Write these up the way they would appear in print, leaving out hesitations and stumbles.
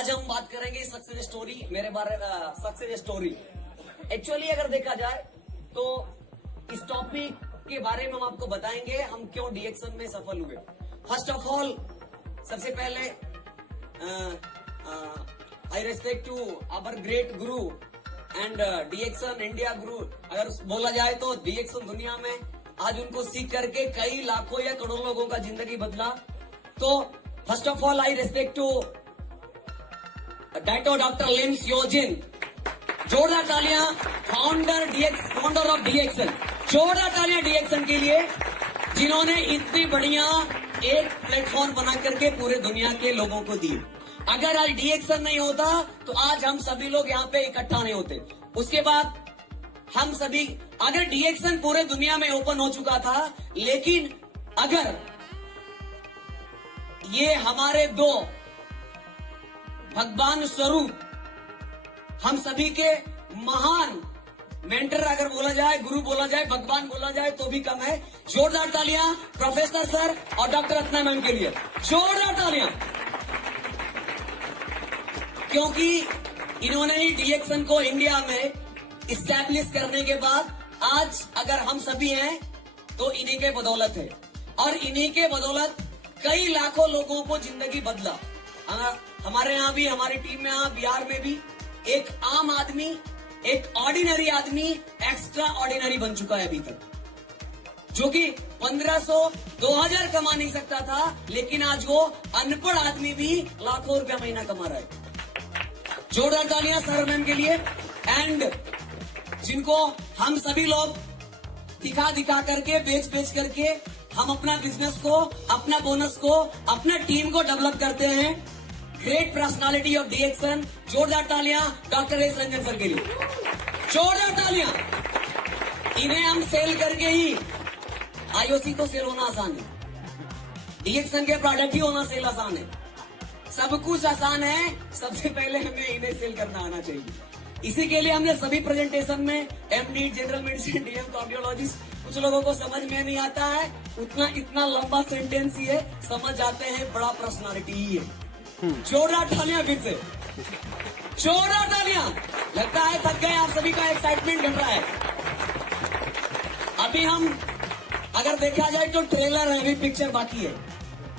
आज हम बात करेंगे सक्सेस स्टोरी, मेरे बारे में सक्सेस स्टोरी। एक्चुअली अगर देखा जाए तो इस टॉपिक के बारे में हम आपको बताएंगे हम क्यों डीएक्सन में सफल हुए। फर्स्ट ऑफ ऑल, सबसे पहले I respect to our great guru and डीएक्सन इंडिया गुरु। अगर बोला जाए तो डीएक्सन दुनिया में आज उनको सीख करके कई लाखों या करोड़ों लोगों का जिंदगी बदला। तो first of all I respect to doctor लिम्स योजिन। जोरदार तालियां फाउंडर ऑफ डीएक्सन। जोरदार तालियां डीएक्सन के लिए, जिन्होंने इतनी बढ़िया एक प्लेटफॉर्म बना करके पूरे दुनिया के लोगों को दी। अगर आज डीएक्सन नहीं होता तो आज हम सभी लोग यहाँ पे इकट्ठा नहीं होते। उसके बाद हम सभी, अगर डीएक्सन पूरे दुनिया में ओपन हो चुका था, लेकिन अगर ये हमारे दो भगवान स्वरूप, हम सभी के महान मेंटर अगर बोला जाए, गुरु बोला जाए, भगवान बोला जाए तो भी कम है। जोरदार तालियां प्रोफेसर सर और डॉक्टर रत्ना मैम के लिए। जोरदार तालियां, क्योंकि इन्होंने ही डीएक्सन को इंडिया में इस्टेब्लिश करने के बाद आज अगर हम सभी हैं तो इन्हीं के बदौलत है, और इन्हीं के बदौलत कई लाखों लोगों को जिंदगी बदला। हमारे यहाँ भी, हमारी टीम में, यहाँ बिहार में भी एक आम आदमी, एक ऑर्डिनरी आदमी एक्स्ट्रा ऑर्डिनरी बन चुका है अभी तक, जो कि 1500 2000 कमा नहीं सकता था, लेकिन आज वो अनपढ़ आदमी भी लाखों रुपया महीना कमा रहा है। जोरदार तालियां सर मैम के लिए, एंड जिनको हम सभी लोग दिखा दिखा करके, बेच करके हम अपना बिजनेस को, अपना बोनस को, अपना टीम को डेवलप करते हैं। ग्रेट पर्सनालिटी ऑफ डीएक्सन। जोरदार तालियां डॉक्टर एस रंजन सर के लिए। जोरदार तालियां। इन्हें हम सेल करके ही, आईओसी तो सेल होना आसान है, डीएक्सन के प्रोडक्ट ही होना सेल आसान है। सब कुछ आसान है, सबसे पहले हमें इन्हें सेल करना आना चाहिए। इसी के लिए हमने सभी प्रेजेंटेशन में MD, general medicine, DM, cardiologist, कुछ लोगों को समझ में नहीं आता है, इतना लंबा सेंटेंस ही है, समझ जाते हैं बड़ा पर्सनालिटी ही है। जोरदार तालियां फिर से, जोरदार तालियां। लगता है थक गए, आप सभी का एक्साइटमेंट घट रहा है। अभी हम अगर देखा जाए तो ट्रेलर है, अभी पिक्चर बाकी है,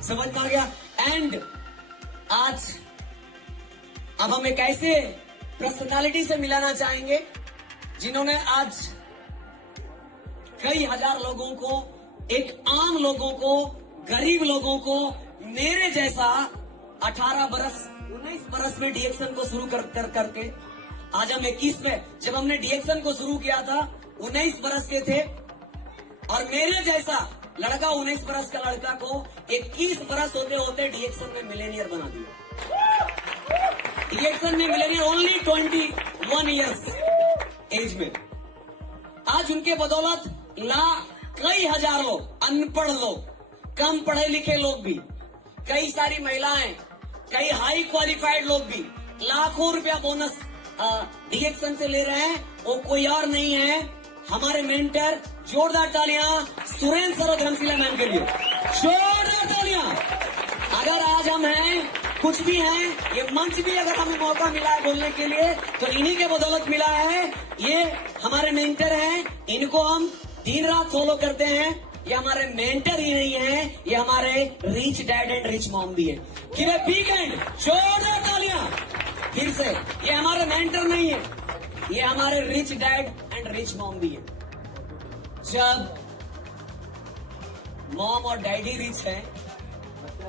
समझ में आ गया। एंड आज अब हम एक ऐसे पर्सनालिटी से मिलाना चाहेंगे जिन्होंने आज कई हजार लोगों को, एक आम लोगों को, गरीब लोगों को, मेरे जैसा 18 बरस 19 बरस में डीएक्सन को शुरू करके आज हम 21 में, जब हमने डीएक्सन को शुरू किया था 19 बरस के थे, और मेरे जैसा लड़का 19 बरस का लड़का को 21 बरस होते होते डीएक्सन में मिलेनियर बना दिया। डीएक्सन में मिलेनियर ओनली 21 ईयर्स एज में। आज उनके बदौलत कई हजार लोग, अनपढ़ लोग, कम पढ़े लिखे लोग भी, कई सारी महिलाएं, कई हाई क्वालिफाइड लोग भी लाखों रुपया बोनस डीएक्सन से ले रहे हैं। वो कोई और नहीं है, हमारे मेंटर। जोरदार तालियां सुरेंद्र सर और धर्मशिला मैम के लिए। जोरदार तालियां। अगर आज हम हैं, कुछ भी हैं, ये मंच भी अगर हमें मौका मिला है बोलने के लिए तो इन्हीं के बदौलत मिला है। ये हमारे मेंटर हैं, इनको हम दिन रात फॉलो करते हैं। ये हमारे मेंटर ही नहीं है, ये हमारे rich dad and rich mom भी है। कि वे वीकेंड, जोरदार तालियां फिर से। ये हमारे मेंटर नहीं है, ये हमारे rich dad and rich mom भी है। जब मॉम और डैडी रिच है,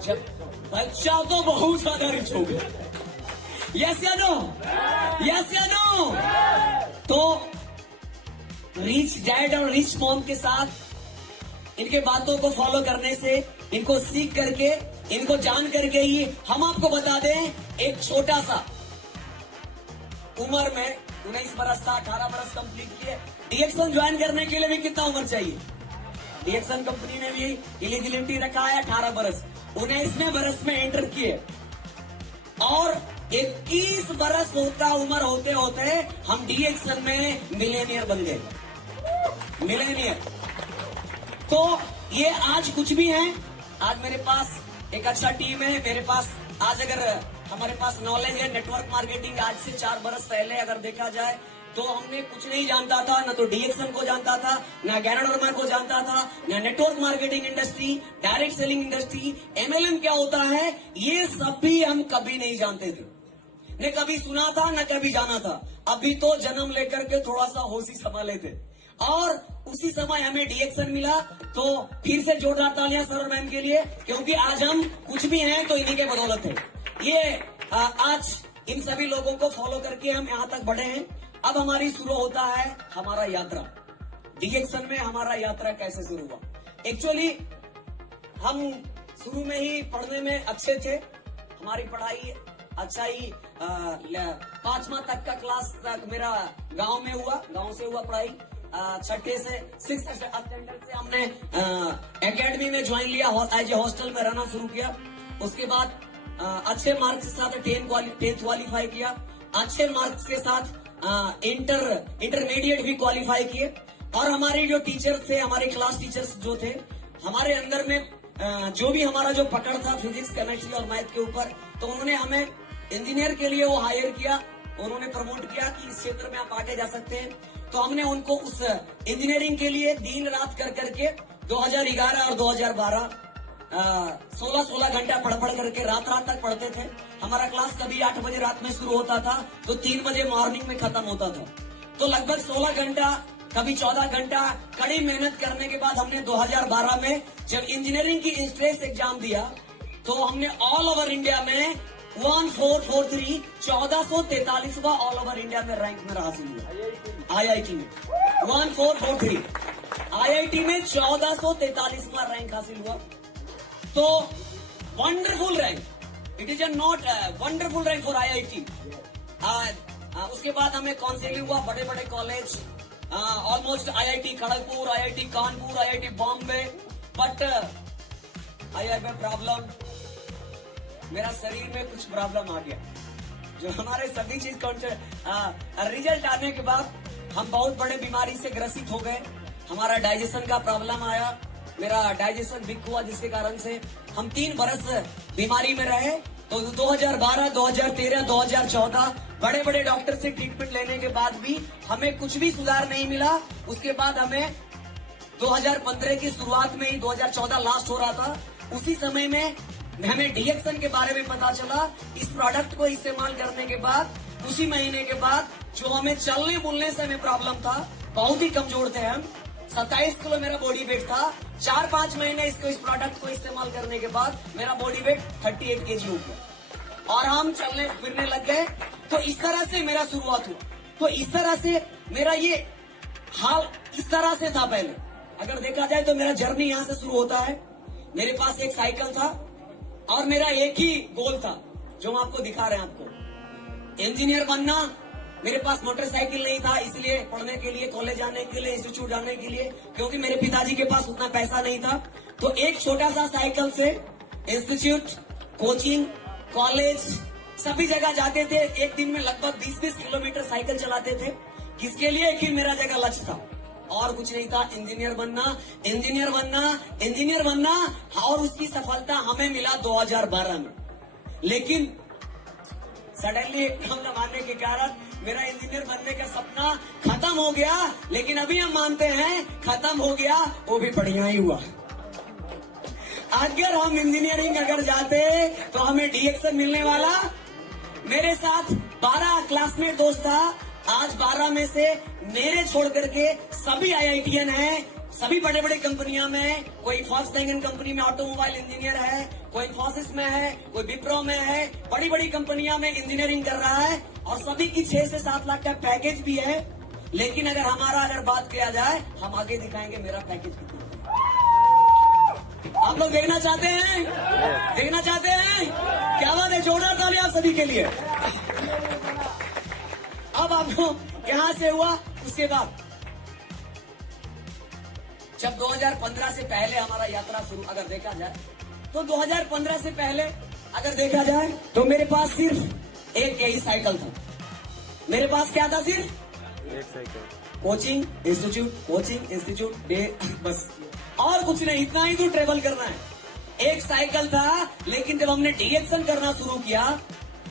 जब बच्चा तो बहुत ज्यादा रिच हो गया। यस या नो? यस या नो? तो रिच डैड और रिच मॉम के साथ इनके बातों को फॉलो करने से, इनको सीख करके, इनको जान करके ही हम आपको बता दें, एक छोटा सा उम्र में 19 बरस था, 18 बरस कंप्लीट किए। डीएक्सन ज्वाइन करने के लिए भी कितना उम्र चाहिए? डीएक्सन कंपनी ने भी एलिजिबिलिटी रखा है 18 बरस। 19वें बरस में एंटर किए और 21 बरस होता उम्र होते होते हम डीएक्सन में मिलेनियर बन गए। मिलेनियर। तो ये आज कुछ भी है, आज मेरे पास एक अच्छा टीम है, मेरे पास आज अगर हमारे पास नॉलेज है नेटवर्क मार्केटिंग। आज से 4 बरस पहले अगर देखा जाए तो हमने कुछ नहीं जानता था, न तो डीएक्सन को जानता था, न गैरन वर्मा को जानता था, न network marketing industry, direct selling industry, MLM क्या होता है, ये सब भी हम कभी नहीं जानते थे, न कभी सुना था, न कभी जाना था। अभी तो जन्म लेकर के थोड़ा सा होश ही संभाले थे, और उसी समय हमें डीएक्सन मिला। तो फिर से जोरदार तालियां सर और मैम के लिए, क्योंकि आज हम कुछ भी हैं तो इन्हीं के बदौलत है। ये आज इन सभी लोगों को फॉलो करके हम यहाँ तक बढ़े हैं। अब हमारी शुरू होता है हमारा यात्रा। डीएक्सन में हमारा यात्रा कैसे शुरू हुआ? एक्चुअली हम शुरू में ही पढ़ने में अच्छे थे, हमारी पढ़ाई अच्छा ही 5वां तक का क्लास तक मेरा गांव में हुआ, गांव से हुआ पढ़ाई। 6ठे से 6th स्टैंडर्ड से हमने एकेडमी में ज्वाइन लिया, एज ए हॉस्टल में रहना शुरू किया। उसके बाद अच्छे मार्क्स के साथ 10th क्वालिफाई किया, अच्छे मार्क्स के साथ इंटरमीडिएट भी क्वालिफाई किए। और हमारे जो टीचर्स थे, हमारे क्लास टीचर्स जो थे, हमारे अंदर में जो भी हमारा जो पकड़ था फिजिक्स, केमिस्ट्री और मैथ के ऊपर, तो उन्होंने हमें इंजीनियर के लिए वो हायर किया, उन्होंने प्रमोट किया कि इस क्षेत्र में आप आगे जा सकते हैं। तो हमने उनको उस इंजीनियरिंग के लिए दिन रात कर करके 2011 और 2012 16 घंटा पढ़ करके रात तक पढ़ते थे। हमारा क्लास कभी 8 बजे रात में शुरू होता था तो 3 बजे मॉर्निंग में खत्म होता था। तो लगभग 16 घंटा, कभी 14 घंटा कड़ी मेहनत करने के बाद हमने 2012 में जब इंजीनियरिंग की एंट्रेंस एग्जाम दिया, तो हमने ऑल ओवर इंडिया में 1443 1443वां ऑल ओवर इंडिया में रैंक में हासिल हुआ। आईआईटी में 1443, आईआईटी में 1443वां रैंक हासिल हुआ। तो wonderful rank, it is not wonderful rank for IIT. उसके बाद हमें काउंसिलिंग हुआ बड़े बड़े college, almost IIT Kharagpur, IIT Kanpur, IIT Bombay. But I have a problem, मेरा शरीर में कुछ प्रॉब्लम आ गया, जो हमारे सभी चीज रिजल्ट आने के बाद हम बहुत बड़े बीमारी से ग्रसित हो गए। हमारा डाइजेशन का प्रॉब्लम आया, मेरा डाइजेशन वीक हुआ, जिसके कारण से हम 3 बरस बीमारी में रहे। तो 2012, 2013, 2014 बड़े बड़े डॉक्टर से ट्रीटमेंट लेने के बाद भी हमें कुछ भी सुधार नहीं मिला। उसके बाद हमें 2015 की शुरुआत में ही, 2014 लास्ट हो रहा था, उसी समय में हमें डीएक्सन के बारे में पता चला। इस प्रोडक्ट को इस्तेमाल करने के बाद, उसी महीने के बाद, जो हमें चलने बोलने से हमें प्रॉब्लम था, बहुत ही कमजोर थे हम, 27 किलो मेरा बॉडी वेट था। 4-5 महीने इस प्रोडक्ट को इस्तेमाल करने के बाद मेरा बॉडी वेट 38 kg हो गया और हम चलने फिरने लग गए। तो इस तरह से मेरा शुरुआत हुआ। तो इस तरह से मेरा ये हाल इस तरह से था पहले। अगर देखा जाए तो मेरा जर्नी यहाँ से शुरू होता है। मेरे पास एक साइकिल था और मेरा एक ही गोल था, जो हम आपको दिखा रहे हैं, आपको इंजीनियर बनना। मेरे पास मोटरसाइकिल नहीं था, इसलिए पढ़ने के लिए, कॉलेज जाने के लिए, इंस्टीट्यूट जाने के लिए, क्योंकि मेरे पिताजी के पास उतना पैसा नहीं था। तो एक छोटा सा साइकिल से इंस्टीट्यूट, कोचिंग, कॉलेज सभी जगह जाते थे। एक दिन में लगभग 20-20 किलोमीटर साइकिल चलाते थे। किसके लिए? कि मेरा जगह लक्ष्य था और कुछ नहीं था, इंजीनियर बनना, इंजीनियर बनना, इंजीनियर बनना। और उसकी सफलता हमें मिला 2012 में। लेकिन सडनली प्रॉब्लम आने के कारण मेरा इंजीनियर बनने का सपना खत्म हो गया। लेकिन अभी हम मानते हैं खत्म हो गया, वो भी बढ़िया ही हुआ। अगर हम इंजीनियरिंग अगर जाते तो हमें डीएक्सन मिलने वाला। मेरे साथ 12 क्लासमेट दोस्त था, आज 12 में से मेरे छोड़ करके सभी आईआईटीएन हैं, सभी बड़े बड़े कंपनियां में। कोई फॉक्सवैगन कंपनी में ऑटोमोबाइल इंजीनियर है, कोई इंफोसिस में है, कोई विप्रो में है, बड़ी बड़ी कंपनियां में इंजीनियरिंग कर रहा है और सभी की 6 से 7 लाख का पैकेज भी है। लेकिन अगर बात किया जाए, हम आगे दिखाएंगे मेरा पैकेज कितना है। आप लोग देखना चाहते हैं? देखना चाहते हैं? क्या बात है, जोरदार तालियां सभी के लिए। अब आप लोग यहां से हुआ, उसके बाद जब 2015 से पहले हमारा यात्रा शुरू अगर देखा जाए तो 2015 से पहले अगर देखा जाए तो मेरे पास सिर्फ एक यही साइकिल था। मेरे पास क्या था? सिर्फ एक साइकिल। कोचिंग इंस्टीट्यूट डे, बस और कुछ नहीं। इतना ही तो ट्रेवल करना है। एक साइकिल था। लेकिन जब हमने डीएक्सन करना शुरू किया